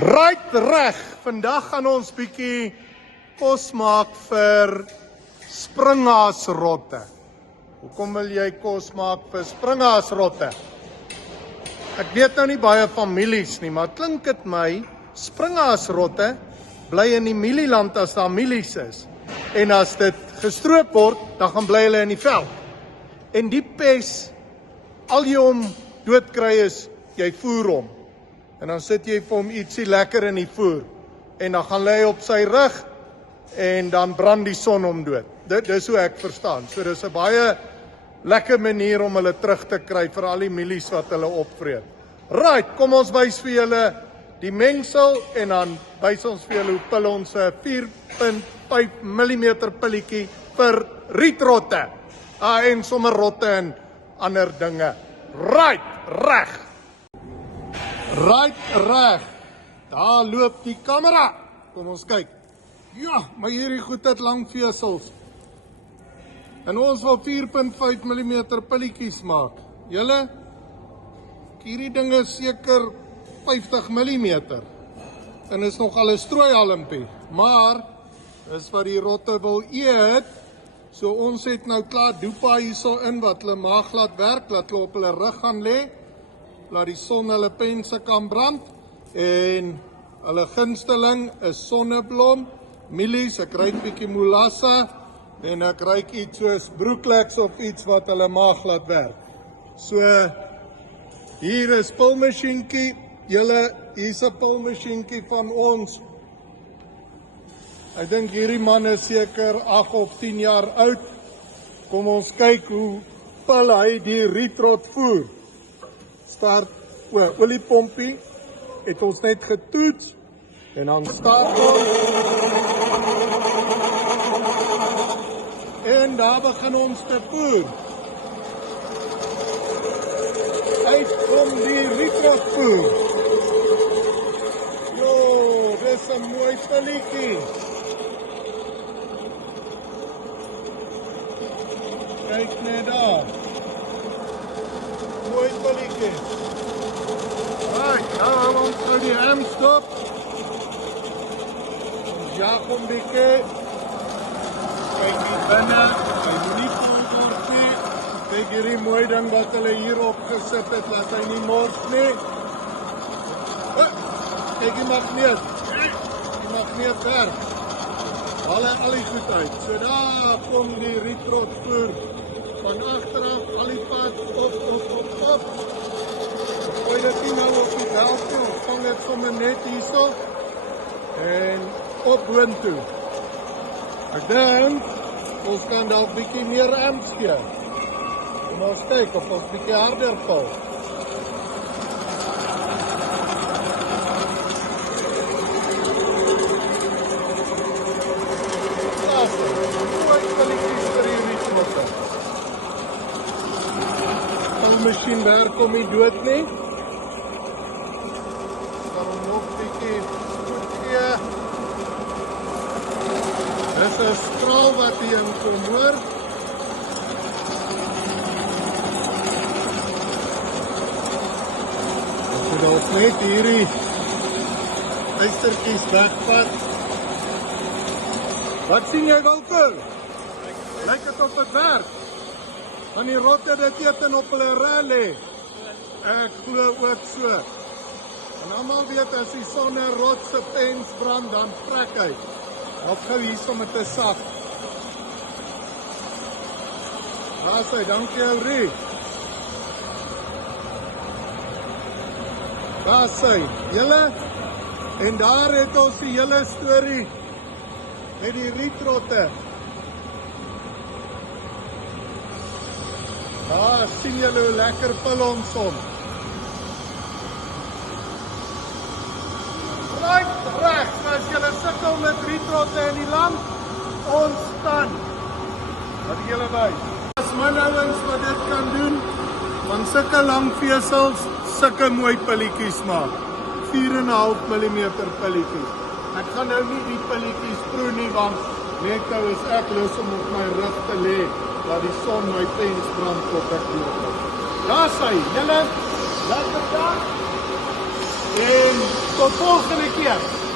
Right reg, vandag gaan ons bietjie kos maak vir springhaasrotte. Hoekom wil jy kos maak vir springhaasrotte? Ek weet nou nie baie families nie, maar klink dit my, springhaasrotte bly in die mielieland as daar mielies is. En as dit gestroop word, dan gaan bly hulle in die veld. En die pes, al jy hom doodkry is, jy voer hom. En dan sit jy vir hom ietsie lekker in die voer. En dan gaan hy op sy rug en dan brand die son hom dood. Dis hoe ek verstaan. So dis 'n baie lekker manier om hulle terug te kry vir al die mielies wat hulle opvreet. Right, kom ons wys vir julle die mengsel en dan wys ons vir julle hoe pil ons 'n 4.5 mm pilletjie vir rietrotte. En sommer rotte en ander dinge. Right, reg. Right reg, daar loop die kamera. Kom ons kyk. Ja, maar hierdie goed het lang vesels. En ons wil 4.5 mm pilletjies maak. Julle, hierdie ding is seker 50 mm. En is nog al 'n strooihalmpie. Maar, is wat die rotte wil eet. So ons het nou klaar doepa hierso in wat hulle maag laat werk, laat hulle op hulle rug gaan lê. Laat die son hulle pense kan brand, en hulle gunsteling is sonneblom, mielies, ek ruik bietjie molassa, en ek ruik iets soos broekleks of iets wat hulle maag laat werk. So, hier is pulmasjienkie, julle, hier is 'n pulmasjienkie van ons. Ek dink hierdie man is seker 8 of 10 jaar oud. Kom ons kyk hoe pil hy die rietrot voer. Start, oliepompie, het ons net getoets, en dan start ons, en daar begin ons te voer. Uit kom die rietrot voer. Jo, dis 'n mooi pilletjie. Kyk net daar. Mooi pilletjie. Right, nou gaan ons nou die ham stop. Ons jaag hom bietjie. Kyk hier binne, hy moet nie kant nie. Kyk hierdie mooi ding wat hulle hier opgesit het, laat hy nie mors nie. Kyk die magneet. Die magneet werk. Haal hy al die goed uit. So daar kom die rietrot voer. Van agteraf, al die pad, op. Gooi dit nie nou op die veld toe, ons vang dit sommer net hierso, en op boontoe. Ek dink, ons kan dalk bietjie meer amps gee. Kom ons kyk of ons bietjie harder val. Masjien werk om nie dood nie. Kan hom nog bietjie goed gee. Dis 'n straal wat hier in kom, hoor. Ons moet ons net hierdie ystertjies wegvat. Wat sien jy, Walter? Lyk dit of dit werk? Van die rotte dit eten op hulle rally. Ek glo ook so. En almal weet as die son 'n rot se pens brand, dan trek hy. Help gou hierso met 'n sak. Daar sê, dankie Henry. Daar sê, julle, en daar het ons die hele storie met die rietrotte. Sien julle hoe lekker pil ons om. Right, reg, as julle sukkel met rietrotte in die land, ons kan. Wat julle by. As min ouens wat dit kan doen, van sulke lang vesels, sulke mooi pilletjies maak. 4.5 mm pilletjies. Ek gaan nou nie die pilletjies proe nie, want net nou is ek lus om op my rug te lê. Laat die son my pens brand tot ek dood is. Daar sê, julle, lekker dag. En Tot volgende keer.